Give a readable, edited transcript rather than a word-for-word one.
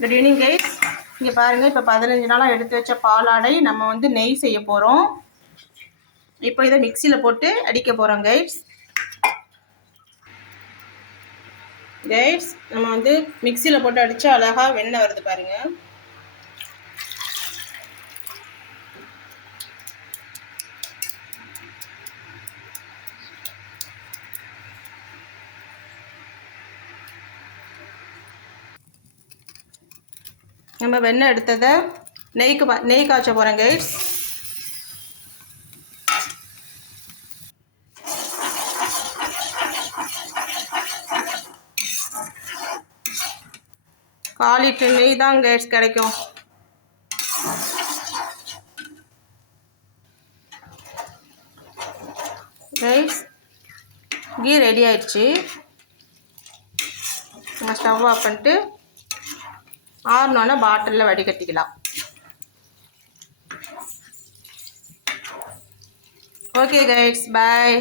Good evening guys. இங்கே பாருங்கள், இப்போ 15 நாளாக எடுத்து வச்ச பாலாடை நம்ம வந்து நெய் செய்ய போகிறோம். இப்போ இதை மிக்சியில் போட்டு அடிக்க போகிறோம் கைஸ். நம்ம வந்து மிக்சியில் போட்டு அடித்தா அழகாக வெண்ணெய் வருது பாருங்கள். நம்ம வெண்ணெய் எடுத்ததை நெய் காய்ச்ச போகிறேன் கைஸ். கால் லிட்டர் நெய் தான் கைஸ் கிடைக்கும். கைஸ் கீ ரெடி ஆயிடுச்சு. நம்ம ஸ்டவ் ஆஃப் பண்ணிட்டு ஆறுனோன்னா பாட்டிலில் வடிகட்டிக்கலாம். ஓகே கைஸ், பாய்.